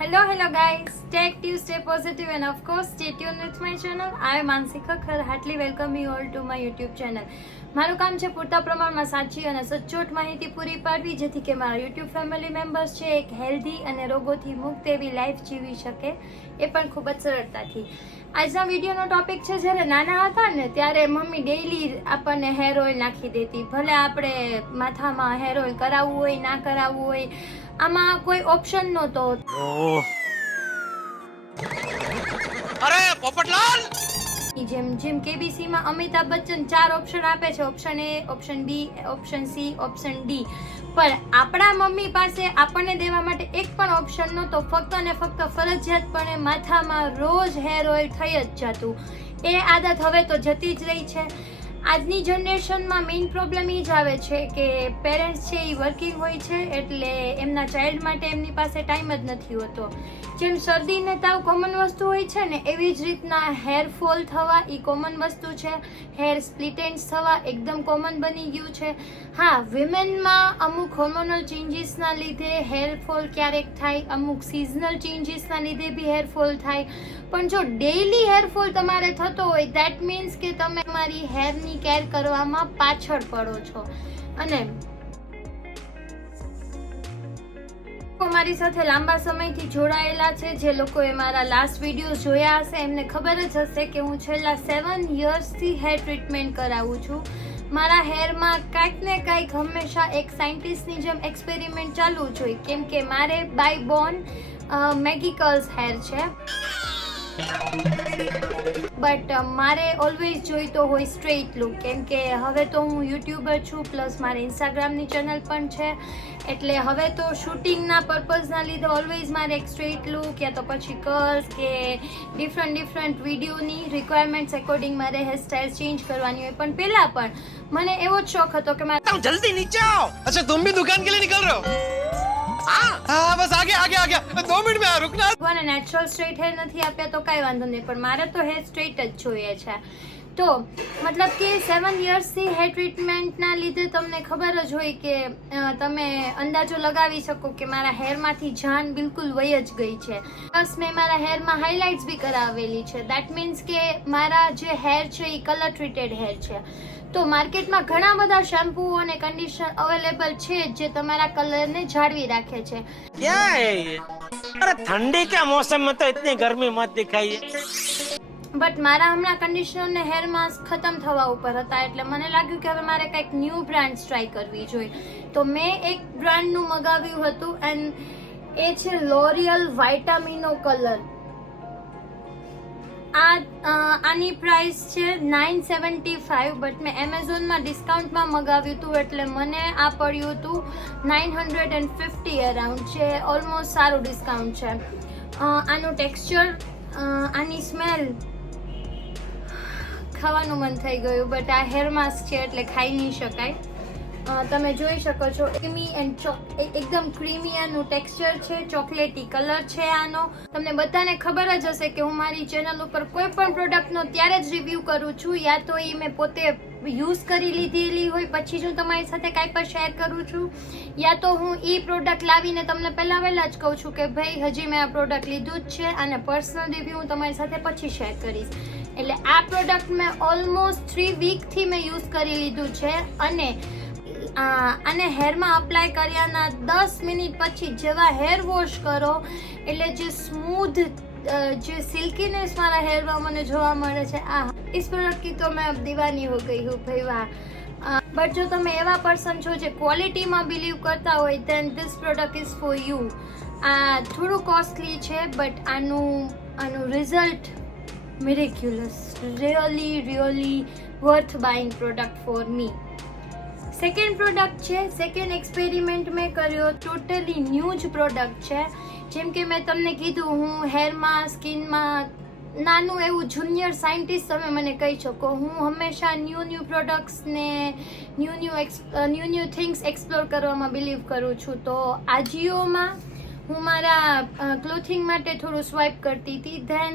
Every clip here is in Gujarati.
Hello guys, stay active, stay positive and of course stay tuned with my channel. I am Mansi Khakhar. Heartily welcome you all to my YouTube channel. મારું કામ છે પૂરતા પ્રમાણમાં સાચી અને સચોટ માહિતી પૂરી પાડવી જેથી કે મારા YouTube ફેમિલી મેમ્બર્સ છે એક હેલ્ધી અને રોગોથી મુક્ત એવી લાઈફ જીવી શકે એ પણ ખૂબ જ સરળતાથી. આજના વિડીયોનો ટોપિક છે જ્યારે નાના હતા ને ત્યારે મમ્મી ડેઈલી આપણને હેર ઓઇલ નાખી દેતી. ભલે આપણે માથામાં હેર ઓઇલ કરાવવું હોય ના કરાવવું હોય, આમાં કોઈ ઓપ્શન નહોતો. અરે પોપટલાલ, જેમ KBC માં અમિતાભ બચ્ચન 4 ઓપ્શન આપે છે, option A, option B, option C, option D. પણ આપણા મમ્મી પાસે આપણને દેવા માટે એક પણ ઓપ્શન નહોતો. ફક્ત અને ફક્ત ફરજિયાતપણે માથામાં રોજ હેર ઓઇલ થઈ જ જતું. એ આદત હવે તો જતી જ રહી છે. આજની જનરેશનમાં મેઇન પ્રોબ્લેમ એ જ આવે છે કે પેરેન્ટ્સ છે એ વર્કિંગ હોય છે એટલે એમના ચાઇલ્ડ માટે એમની પાસે ટાઈમ જ નથી હોતો. જેમ શરદી ને તાવ કોમન વસ્તુ હોય છે ને, એવી જ રીતના હેર ફોલ થવા એ કોમન વસ્તુ છે. હેર સ્પ્લિટ એન્ડ્સ થવા એકદમ કોમન બની ગયું છે. હા, વિમેનમાં અમુક હોર્મોનલ ચેન્જીસના લીધે હેર ફોલ ક્યારેક થાય, અમુક સિઝનલ ચેન્જીસના લીધે બી હેર ફોલ થાય. પણ જો ડેઈલી હેરફોલ તમારે થતો હોય દેટ મીન્સ કે તમે તમારી હેરની કેર કરવામાં પાછળ પડો છો. અને મારી સાથે લાંબા સમયથી જોડાયેલા છે, જે લોકોએ મારા લાસ્ટ વિડીયો જોયા હશે એમને ખબર જ હશે કે હું છેલ્લા 7 યર્સથી હેર ટ્રીટમેન્ટ કરાવું છું. મારા હેરમાં કાંઈક ને કાંઈક હંમેશા એક સાયન્ટિસ્ટની જેમ એક્સપેરિમેન્ટ ચાલુ જ હોય, કેમ કે મારે બાય બોર્ન મેગિકલ્સ હેર છે. બટ મારે ઓલવેઝ જોઈતો હોય સ્ટ્રેઇટ લુક, કેમ કે હવે તો હું યુટ્યુબર છું પ્લસ મારી ઇન્સ્ટાગ્રામની ચેનલ પણ છે. એટલે હવે તો શૂટિંગના પર્પઝના લીધે ઓલવેઝ મારે એક સ્ટ્રેઇટ લુક યા તો પછી કર્લ્સ કે ડિફરન્ટ વિડીયોની રિક્વાયરમેન્ટ્સ એકોર્ડિંગ મારે હેરસ્ટાઇલ ચેન્જ કરવાની હોય. પણ પહેલાં પણ મને એવો જ શોખ હતો કે મારે जल्दी नीचे आओ. अच्छा तुम भी दुकान के लिए निकल रहे हो? हाँ बस आ गया 2 मिनट में रुकना. ભગવાને નેચરલ સ્ટ્રેટ હેર નથી આપ્યા તો કાંઈ વાંધો નહીં, પણ મારે તો હેર સ્ટ્રેટ જ જોઈએ છે. તો મતલબ કે 7 યર્સથી હેર ટ્રીટમેન્ટના લીધે તમને ખબર જ હોય કે તમે અંદાજો લગાવી શકો કે મારા હેરમાંથી જાન બિલકુલ વહી જ ગઈ છે. પ્લસ મેં મારા હેરમાં હાઇલાઇટ્સ બી કરાવેલી છે. દેટ મીન્સ કે મારા જે હેર છે એ કલર ટ્રીટેડ હેર છે. તો માર્કેટમાં ઘણા બધા શેમ્પૂ અને કન્ડિશનર અવેલેબલ છે જે તમારા કલરને જાળવી રાખે છે. क्या है ये? अरे ठंडी के मौसम में तो इतनी गर्मी मत दिखाइए. બટ મારા હમણાં કન્ડિશનર ને હેર માસ્ક ખતમ થવા ઉપર હતા એટલે મને લાગ્યું કે હવે મારે કંઈક ન્યૂ બ્રાન્ડ ટ્રાય કરવી જોઈએ. તો મેં એક બ્રાન્ડનું મગાવ્યું હતું એન્ડ એ છે લોરિયલ વાઇટામિનો કલર. આની પ્રાઇસ છે 975, બટ મેં એમેઝોનમાં ડિસ્કાઉન્ટમાં મગાવ્યું હતું એટલે મને આ પડ્યું હતું 950 અરાઉન્ડ છે. ઓલમોસ્ટ સારું ડિસ્કાઉન્ટ છે. આનું ટેક્સચર, આની સ્મેલ, ખાવાનું મન થઈ ગયું, બટ આ હેર માસ્ક છે એટલે ખાઈ નહીં શકાય. તમે જોઈ શકો છો ક્રીમી એન્ડ એકદમ ક્રીમી આનું ટેક્સચર છે, ચોકલેટી કલર છે આનો. તમને બધાને ખબર જ હશે કે હું મારી ચેનલ ઉપર કોઈ પણ પ્રોડક્ટનો ત્યારે જ રિવ્યૂ કરું છું, યા તો એ મેં પોતે યુઝ કરી લીધેલી હોય પછી જ હું તમારી સાથે કાંઈ પણ શેર કરું છું, યા તો હું એ પ્રોડક્ટ લાવીને તમને વહેલા જ કહું છું કે ભાઈ હજી મેં આ પ્રોડક્ટ લીધું જ છે અને પર્સનલ રિવ્યૂ હું તમારી સાથે પછી શેર કરીશ. એટલે આ પ્રોડક્ટ મેં ઓલમોસ્ટ 3 વીકથી મેં યુઝ કરી લીધું છે અને હેરમાં અપ્લાય કર્યાના 10 મિનિટ પછી જેવા હેર વોશ કરો એટલે જે સ્મૂધ જે સિલ્કીનેસ મારા હેરમાં મને જોવા મળે છે, इस प्रोडक्ट की तो मैं अब दीवानी हो गई हूँ भाई वाह. बट जो તમે એવા પર્સન છો જે ક્વોલિટીમાં બિલીવ કરતા હોય then this product is for you. આ થોડું કોસ્ટલી છે બટ આનું result મિરેક્યુલસ, really worth buying product for me. Second product છે, સેકન્ડ એક્સપેરિમેન્ટ મેં કર્યો, ટોટલી ન્યૂ જ પ્રોડક્ટ છે. જેમ કે મેં તમને કીધું હું હેરમાં સ્કિનમાં નાનું એવું જુનિયર સાયન્ટિસ્ટ તમે મને કહી શકો. હું હંમેશા ન્યૂ પ્રોડક્ટ્સને ન્યૂ થિંગ્સ એક્સપ્લોર કરવામાં બિલીવ કરું છું. તો આજીઓમાં હું મારા ક્લોથિંગ માટે થોડું સ્વાઇપ કરતી હતી. Then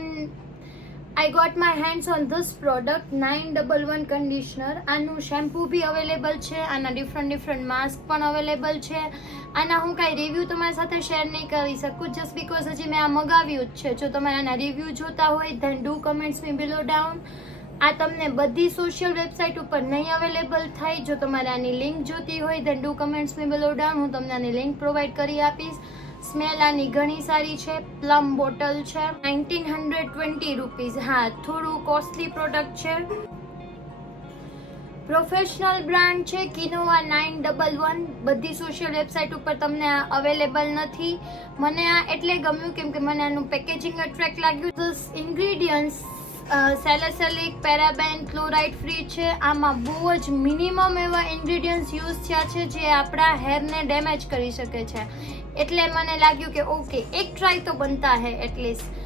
I got my hands on this product 911 conditioner. આનું શેમ્પૂ બી અવેલેબલ છે, આના ડિફરન્ટ માસ્ક પણ અવેલેબલ છે. આના હું કાંઈ રિવ્યૂ તમારી સાથે શેર નહીં કરી શકું જસ્ટ બીકોઝ હજી મેં આ મગાવ્યું જ છે. જો તમારે આના રિવ્યૂ જોતા હોય then do comments me below down. આ તમને બધી સોશિયલ વેબસાઇટ ઉપર નહીં અવેલેબલ થાય. જો તમારે આની લિંક જોતી હોય then do comments me below down. હું તમને આની લિંક પ્રોવાઈડ કરી આપીશ. સ્મેલ આની ઘણી સારી છે. પ્લમ બોટલ છે. 1920 રૂપીઝ. હા, થોડું કોસ્ટલી પ્રોડક્ટ છે. પ્રોફેશનલ બ્રાન્ડ છે કિનોવા 911. બધી સોશિયલ વેબસાઇટ ઉપર તમને આ અવેલેબલ નથી. મને આ એટલે ગમ્યું કેમ કે મને આનું પેકેજિંગ અટ્રેક્ટ લાગ્યું. This ingredients salicylic, paraben, chloride free છે. આમાં બહુ જ મિનિમમ એવા ઇન્ગ્રીડિયન્ટ્સ યુઝ થયા છે જે આપણા હેરને ડેમેજ કરી શકે છે. એટલે મને લાગ્યું કે ઓકે એક ટ્રાય તો બનતા હે એટલીસ્ટ.